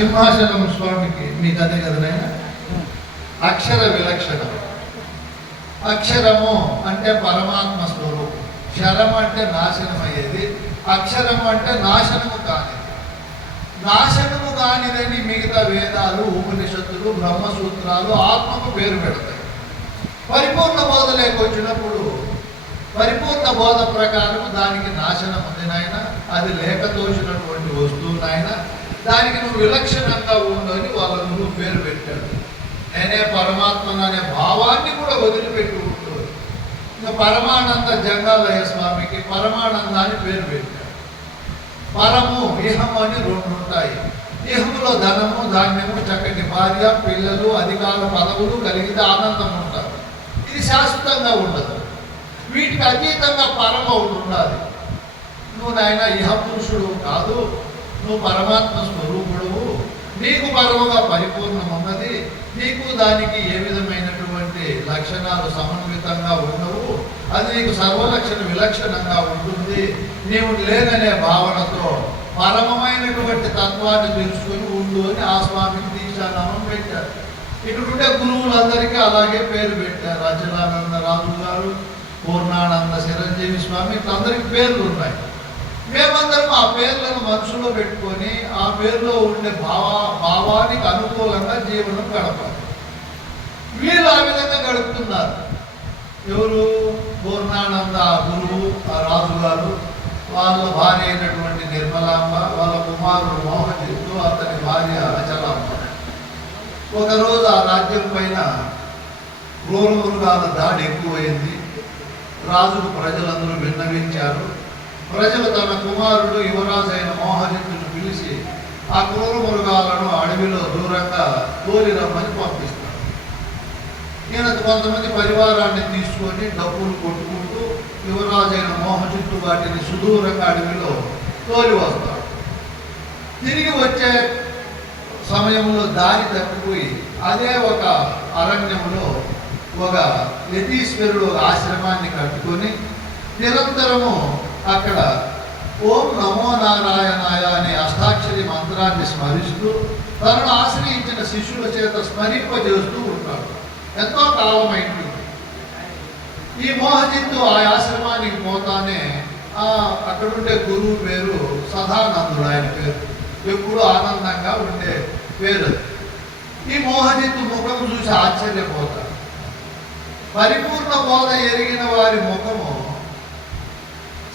సింహాసనం స్వామికి మీకు అదే కదనైనా అక్షర విలక్షణం. అక్షరము అంటే పరమాత్మ స్వరూపం, క్షరం అంటే నాశనం అయ్యేది, అక్షరము అంటే నాశనము కానిది. నాశనము కానిదని మిగతా వేదాలు, ఉపనిషత్తులు, బ్రహ్మసూత్రాలు ఆత్మకు పేరు పెడతాయి. పరిపూర్ణ బోధ లేకొచ్చినప్పుడు పరిపూర్ణ బోధ ప్రకారం దానికి నాశనం ఉంది నాయన, అది లేక తోచినటువంటి వస్తువు నాయన, దానికి నువ్వు విలక్షణంగా ఉండు అని వాళ్ళ నువ్వు పేరు పెట్టాడు. నేనే పరమాత్మను అనే భావాన్ని కూడా వదిలిపెట్టి ఉండు. ఇంకా పరమానంద జంగాలయ్య స్వామికి పరమానంద అని పేరు పెట్టాడు. పరము ఇహము అని రెండు ఉంటాయి. ఇహములో ధనము, ధాన్యము, చక్కటి భార్య, పిల్లలు, అధికార పదవులు కలిగితే ఆనందం ఉంటారు. ఇది శాశ్వతంగా ఉండదు. వీటికి అతీతంగా పరమ ఒకటి ఉండాలి. నువ్వు నాయన ఇహ పురుషుడు కాదు, నువ్వు పరమాత్మ స్వరూపుడు, నీకు పరముగా పరిపూర్ణం ఉన్నది, నీకు దానికి ఏ విధమైనటువంటి లక్షణాలు సమన్వితంగా ఉండవు, అది నీకు సర్వలక్షణ విలక్షణంగా ఉంటుంది. నీవు లేననే భావనతో పరమమైనటువంటి తత్వాన్ని తెలుసుకొని ఉండు అని ఆ స్వామికి దీక్షానామం పెట్టారు. ఇక్కడ ఉండే గురువులందరికీ అలాగే పేరు పెట్టారు. అచలానంద రాజు గారు, పూర్ణానంద చిరంజీవి స్వామి, అందరికి పేర్లు ఉన్నాయి. మేమందరం ఆ పేర్లను మనసులో పెట్టుకొని ఆ పేరులో ఉండే భావానికి అనుకూలంగా జీవనం గడపాలి. వీళ్ళు ఆ విధంగా గడుపుతున్నారు. ఎవరు? పూర్ణానంద గురువు, ఆ రాజుగారు, వాళ్ళ భార్య అయినటువంటి నిర్మలాంబ, వాళ్ళ కుమారుడు మోహజిత్తు, అతని భార్య అచలాంబ. ఒకరోజు ఆ రాజ్యం పైన క్రూర మృగాల దాడి ఎక్కువైంది. రాజుకు ప్రజలందరూ విన్నవించారు. ప్రజలు తన కుమారుడు యువరాజు అయిన మోహజిత్తును పిలిచి ఆ క్రూర మృగాలను అడవిలో దూరంగా తోలి రమ్మని పంపిస్తారు. ఈయన కొంతమంది పరివారాన్ని తీసుకొని డబ్బులు కొట్టుకుంటూ యువరాజు అయిన మోహజిత్తు వాటిని సుదూరంగా అడవిలో తోలి వస్తాడు. తిరిగి వచ్చే సమయంలో దారి తప్పిపోయి అదే ఒక అరణ్యంలో ఒక యతీశ్వరుడు ఒక ఆశ్రమాన్ని కట్టుకొని నిరంతరము అక్కడ ఓం నమో నారాయణాయ అనే అష్టాక్షరి మంత్రాన్ని స్మరిస్తూ తనను ఆశ్రయించిన శిష్యుల చేత స్మరింపజేస్తూ ఉంటాడు. ఎంతో కాలమైంది. ఈ మోహజిత్తు ఆ ఆశ్రమానికి పోతానే అక్కడుండే గురువు పేరు సదానందుడు. ఆయన పేరు ఎప్పుడు ఆనందంగా ఉండే పేరు. ఈ మోహజిత్తు ముఖం చూసి ఆశ్చర్యపోతాడు. పరిపూర్ణ బోధ ఎరిగిన వారి ముఖము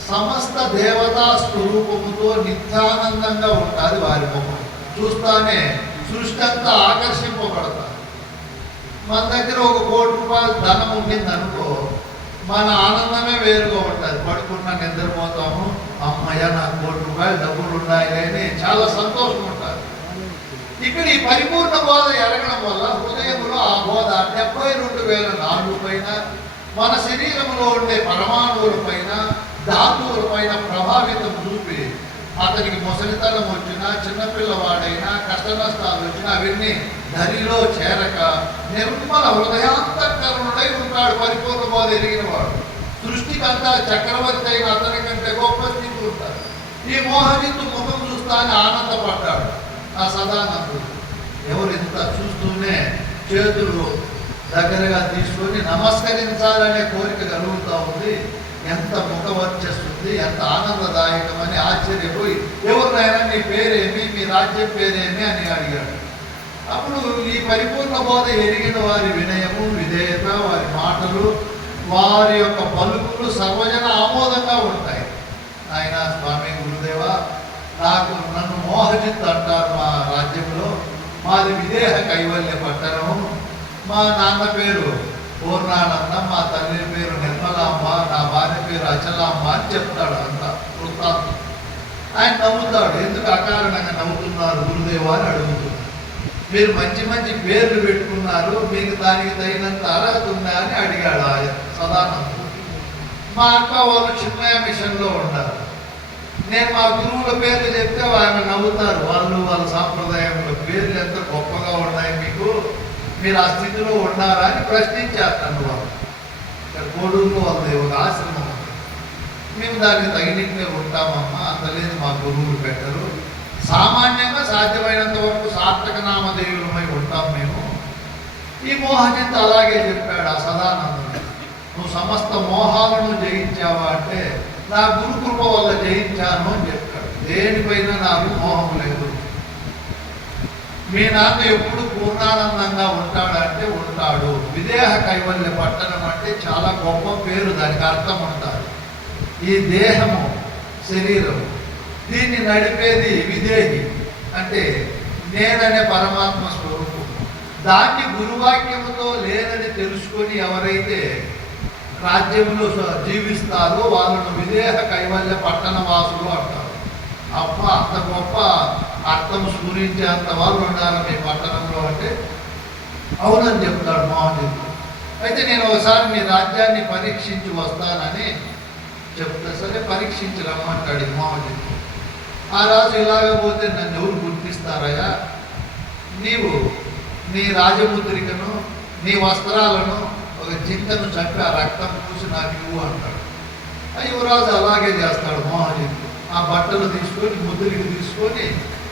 సమస్త దేవతా స్వరూపముతో నిత్యానందంగా ఉంటుంది. వారి ముఖం చూస్తానే సృష్టి అంతా ఆకర్షింపబడతారు. మన దగ్గర 1 కోటి రూపాయల ధనం ఉండింది అనుకో, మన ఆనందమే వేరుగా ఉంటుంది. పడుకున్నా నిద్రపోతాము, అమ్మయ్య నాకు 1 కోటి రూపాయలు డబ్బులు ఉన్నాయి అని చాలా సంతోషం ఉంటుంది. ఇక్కడ ఈ పరిపూర్ణ బోధ ఎరగడం వల్ల హృదయంలో ఆ బోధ 72,000 నాలుగు పైన, మన శరీరంలో ఉండే పరమాణువుల పైన, ధాతువుల పైన ప్రభావితం చూపి అతనికి ముసలితనం వచ్చినా, చిన్నపిల్లవాడైనా, కష్ట నష్టాలు వచ్చినా అవన్నీ ధరిలో చేరక నిర్మల హృదయాంతఃకరణుడై ఉంటాడు. పరిపూర్ణ బోధ ఎరిగిన వాడు సృష్టికంతా చక్రవర్తి అయిన అతని కంటే గొప్ప స్థితి ఉంటాడు. ఈ మోహజిత్తు ముఖం చూస్తానే ఆనందపడ్డాడు ఆ సదానందుడు. ఎవరు ఇంత చూస్తూనే చేతులు దగ్గరగా తీసుకొని నమస్కరించాలనే కోరిక కలుగుతూ ఉంది. ఎంత ముఖ వచ్చేస్తుంది, ఎంత ఆనందదాయకమని ఆశ్చర్యపోయి ఎవరినైనా నీ పేరేమి, మీ రాజ్యం పేరేమి అని అడిగాడు. అప్పుడు ఈ పరిపూర్ణ బోధ ఎరిగిన వారి వినయము, విధేయత, వారి మాటలు, వారి యొక్క పలుకులు సర్వజన ఆమోదంగా ఉంటాయి. ఆయన స్వామి గురుదేవ, నన్ను మోహజిత్ అంటారు మా రాజ్యంలో, మాది విదేహ కైవల్య పట్టణము, మా నాన్న పేరు పూర్ణానందం, మా తల్లి పేరు నిర్మలాంబ, నా భార్య పేరు అచలాంబ అని చెప్తాడు. అంత వృత్తాంతం ఆయన నవ్వుతాడు. ఎందుకు అకారణంగా నవ్వుతున్నారు గురుదేవ అని అడుగుతున్నారు. మీరు మంచి మంచి పేర్లు పెట్టుకున్నారు, మీకు దానికి తగినంత అర్హత ఉందా అని అడిగాడు ఆయన సదానందుడు. మా అక్క వాళ్ళు చిన్మయ మిషన్లో ఉంటారు. నేను మా గురువుల పేర్లు చెప్తే ఆమె నవ్వుతారు. వాళ్ళ సాంప్రదాయంలో పేర్లు ఎంత గొప్పగా ఉన్నాయి, మీరు ఆ స్థితిలో ఉన్నారా అని ప్రశ్నించారు నన్ను. వాళ్ళు ఇక్కడ కోడూరులో వాళ్ళది ఒక ఆశ్రమం. మేము దానికి తగినట్లే ఉంటామమ్మా, అంత లేదు మా గురువులు పెట్టరు. సామాన్యంగా సాధ్యమైనంత వరకు ఈ మోహజిత్ అలాగే చెప్పాడు ఆ సదానందుడు, నువ్వు సమస్త మోహాలను జయించావా అంటే నా గురుకృప వల్ల జయించాను అని చెప్పాడు. దేనిపైన నాకు మోహం లేదు. మీ నాన్న ఎప్పుడు పూర్ణానందంగా ఉంటాడంటే ఉంటాడు. విదేహ కైవల్య పట్టణం అంటే చాలా గొప్ప పేరు, దానికి అర్థం ఉంటుంది. ఈ దేహము శరీరం దీన్ని నడిపేది విదేహి అంటే నేననే పరమాత్మ స్వరూపం. దాన్ని గురువాక్యముతో లేనని తెలుసుకొని ఎవరైతే రాజ్యంలో జీవిస్తారో వాళ్ళను విదేహ కైవల్య పట్టణ వాసులు అంటారు. అప్ప అంత గొప్ప అర్థం స్ఫురించేంత వాళ్ళు ఉండాలి మీ పట్టణంలో అంటే అవునని చెప్తాడు మోహజిత్. అయితే నేను ఒకసారి మీ రాజ్యాన్ని పరీక్షించి వస్తానని చెప్తా. సరే పరీక్షించి రమ్మంటాడు మోహజిత్. ఆ రాజు ఇలాగ పోతే నన్ను ఎవరు గుర్తిస్తారయ్యా, నీవు నీ రాజముద్రికను నీ వస్త్రాలను ఒక జింకను చంపి ఆ రక్తం పూసి నాకు ఇవ్వు అంటాడు. ఆ యువరాజు అలాగే చేస్తాడు మోహజిత్. ఆ బట్టలు తీసుకొని ముద్రికి తీసుకొని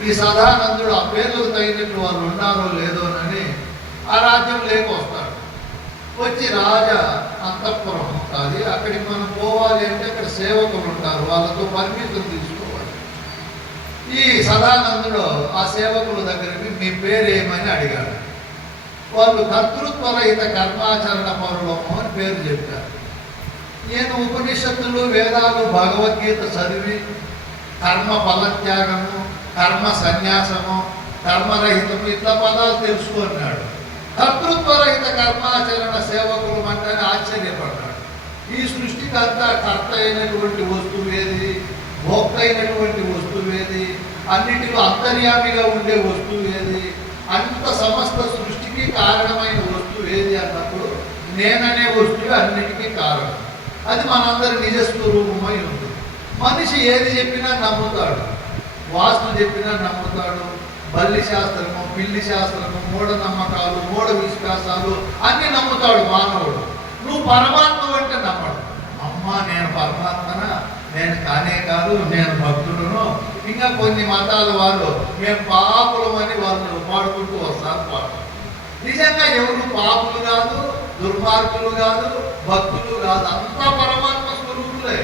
ఈ సదానందుడు ఆ పేర్లకు తగినట్టు వాళ్ళు ఉన్నారో లేదోనని ఆ రాజ్యం లేక వస్తాడు. వచ్చి రాజ అంతఃపురం ఉంటుంది, అక్కడికి మనం పోవాలి అంటే అక్కడ సేవకులు ఉంటారు, వాళ్ళతో పర్మిషన్ తీసుకోవాలి. ఈ సదానందుడు ఆ సేవకుల దగ్గరికి మీ పేరు ఏమని అడిగాడు. వాళ్ళు కర్తృత్వరహిత కర్మాచరణ పరులము అని పేరు చెప్పారు. నేను ఉపనిషత్తులు వేదాలు భగవద్గీత చదివి కర్మ ఫలత్యాగము కర్మ సన్యాసము కర్మరహితము ఇట్లా పదాలు తెలుసుకున్నాడు. కర్తృత్వరహిత కర్మాచరణ సేవకులు అంటే ఆశ్చర్యపడ్డాడు. ఈ సృష్టికి అంతా కర్త అయినటువంటి వస్తువు ఏది, భోక్త అయినటువంటి వస్తువు ఏది, అన్నిటిలో అంతర్యామిగా ఉండే వస్తువు ఏది, అంత సమస్త సృష్టికి కారణమైన వస్తువు ఏది అన్నప్పుడు నేననే వస్తువు అన్నిటికీ కారణం. అది మనందరి నిజస్వరూపమై ఉంటుంది. మనిషి ఏది చెప్పినా నమ్ముతాడు, వాస్తు చెప్పినా నమ్ముతాడు, బల్లి శాస్త్రము పిల్లి శాస్త్రము మూఢనమ్మకాలు మూఢ విశ్వాసాలు అన్నీ నమ్ముతాడు మానవుడు. నువ్వు పరమాత్మ అంటే నమ్మడు. అమ్మ నేను పరమాత్మనా, నేను కానే కాదు, నేను భక్తుడును. ఇంకా కొన్ని మతాల వారు మేము పాపులమని వాళ్ళు పాడుకుంటూ వస్తారు. పాడు నిజంగా ఎవరు పాపులు కాదు, దుర్మార్గులు కాదు, భక్తులు కాదు, అంతా పరమాత్మ స్వరూపులే.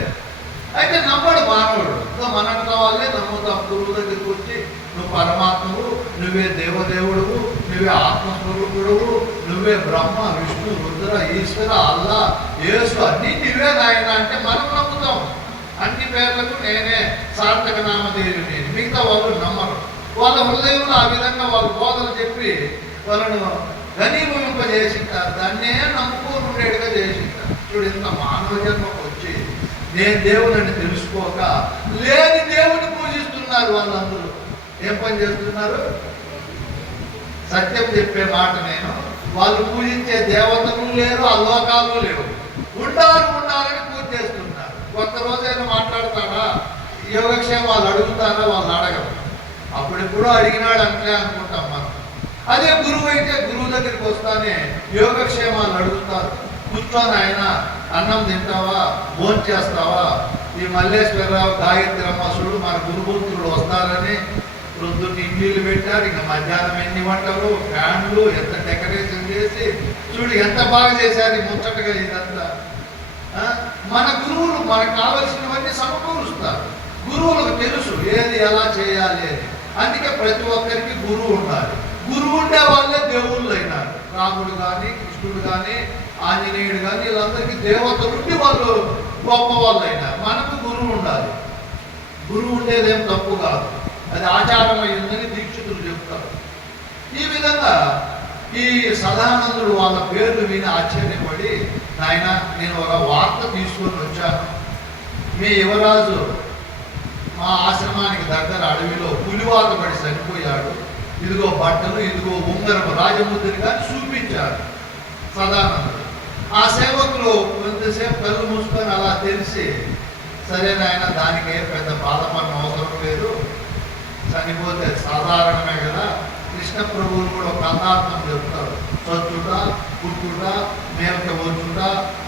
అయితే నమ్మడు మానవుడు. మనంతా వాళ్ళే నమ్ముతాం. గురువు దగ్గరికి వచ్చి నువ్వు పరమాత్మవు, నువ్వే దేవదేవుడువు, నువ్వే ఆత్మస్వరూపుడువు, నువ్వే బ్రహ్మ విష్ణు రుద్ర ఈశ్వర అల్లా యేసు అన్నీ నువ్వే నాయన అంటే మనం నమ్ముతాం. అన్ని పేర్లకు నేనే సార్థక నామధేయుని. మిగతా వాళ్ళు నమ్మరు. వాళ్ళ హృదయంలో ఆ విధంగా వాళ్ళు బోధలు చెప్పి వాళ్ళను ఘనీభవింపజేసింటారు. దాన్నే నమ్ముకొని ఉండేట్టుగా చేసింటారు. చూడు ఇంత మానవ జన్మకు వచ్చి నేను దేవుడిని తెలుసుకోక లేని దేవుడిని పూజిస్తున్నారు. వాళ్ళందరూ ఏం పని చేస్తున్నారు? సత్యం చెప్పే మాట నేను. వాళ్ళు పూజించే దేవతలు లేరు, ఆ లోకాలు లేవు. ఉండాలని పూజ చేస్తున్నారు. కొత్త రోజైనా మాట్లాడతారా? యోగక్షేమాలు అడుగుతారా? వాళ్ళు అడగరు. అప్పుడెప్పుడో అడిగినాడు అంటే అనుకుంటాం మనం. అదే గురువు అయితే గురువు దగ్గరికి వస్తానే యోగక్షేమాలు అడుగుతారు. కూర్చొని ఆయన అన్నం తింటావా, భోజనం చేస్తావా? ఈ మల్లేశ్వరరావు గాయత్రి అమ్మసుడు మన గురుభూతులు వస్తారని ప్రొద్దున్న ఇడ్లీలు పెట్టారు. ఇంకా మధ్యాహ్నం ఎన్ని వంటలు, ఫ్యాన్లు, ఎంత డెకరేషన్ చేసి చూడు ఎంత బాగా చేశారు ఈ ముచ్చటగా. ఇదంతా మన గురువులు మనకు కావలసినవన్నీ సమకూరుస్తారు. గురువులకు తెలుసు ఏది ఎలా చేయాలి అని. అందుకే ప్రతి ఒక్కరికి గురువు ఉండాలి. గురువు ఉండే వాళ్ళే దేవుళ్ళు అయినారు. రాముడు కానీ కృష్ణుడు కానీ ఆంజనేయుడు కానీ వీళ్ళందరికీ దేవతలు ఉండి వాళ్ళు గొప్ప వాళ్ళు అయినారు. మనకు గురువు ఉండాలి. గురువు ఉండేదేం తప్పు కాదు, అది ఆచారం అయ్యిందని దీక్షితులు చెప్తారు. ఈ విధంగా ఈ సదానందుడు వాళ్ళ పేర్లు విని ఆశ్చర్యపడి, నాయన నేను ఒక వార్త తీసుకొని వచ్చాను. మీ యువరాజు మా ఆశ్రమానికి దగ్గర అడవిలో పులివాత పడి చనిపోయాడు. ఇదిగో బట్టలు, ఇదిగో ఉంగరము రాజముద్రిగా చూపించారు సదానందుడు. ఆ సేవకులు కొంతసేపు కళ్ళు మూసుకొని అలా తెలిసి, సరే నాయన దానికి పెద్ద బాధపడిన అవసరం లేదు, చనిపోతే సాధారణమే కదా. కృష్ణ ప్రభువులు కూడా ఒక కథార్థం చెప్తారు. చచ్చుట, పుట్టుట, మేలక వచ్చుట,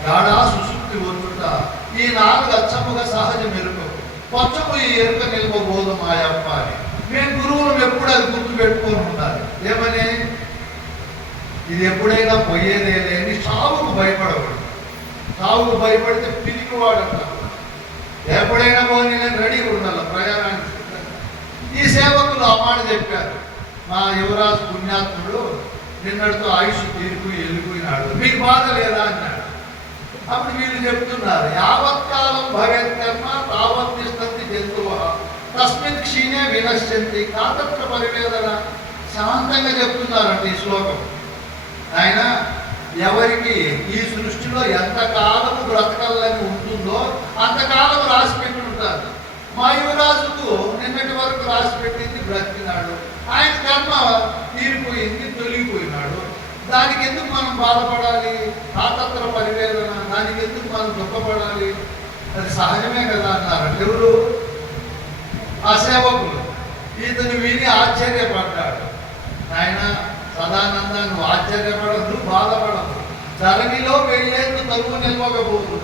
గాఢ సుశుక్తి వచ్చుట, ఈ 4 అచ్చముగా సహజ మెరుపు, కొంచెము ఈ ఎరుక నిలవబోదు మా అప్ప అని. మేము గురువులు ఎప్పుడు అది గుర్తు పెట్టుకొని ఉండాలి. ఏమని? ఇది ఎప్పుడైనా పోయేదే లేని సావుకు భయపడవాడు. సావుకు భయపడితే పిరికివాడు అంటారు. ఎప్పుడైనా పోనీ నేను రెడీగా ఉండాలి ప్రయాణానికి. ఈ సేవకులు ఆ మాట చెప్పారు. మా యువరాజు పుణ్యాత్ముడు నిన్నటితో ఆయుష్ వెళ్ళిపోయినాడు, మీకు బాధ లేదా అన్నాడు. అప్పుడు వీళ్ళు చెప్తున్నారు, యావత్కాలం భవేత్కర్మ తావత్ తిష్టంతి జంతువ తస్మిన్ క్షీణే వినశ్యంతి కాతత్ర పరివేదన. శాంతంగా చెప్తున్నారంట ఈ శ్లోకం. ఆయన ఎవరికి ఈ సృష్టిలో ఎంతకాలం బ్రతకాలని ఉంటుందో అంతకాలం రాసి పెట్టి ఉంటారు. మా యువరాజుకు నిన్నటి వరకు రాసి పెట్టింది బ్రతికినాడు, ఆయన కర్మ తీరిపోయింది, తొలగిపోయినాడు. దానికి ఎందుకు మనం బాధపడాలి? తాతత్ర పరివేదన, దానికి ఎందుకు మనం దుఃఖపడాలి? అది సహజమే కదా అన్నారు. ఎవరు? ఆ సేవకులు. ఇతను విని ఆశ్చర్యపడ్డాడు. ఆయన సదానంద, నువ్వు ఆశ్చర్యపడద్దు, బాధపడదు. ధరణిలో 1000 ఏళ్ళు తరువు నిలవకపోదు.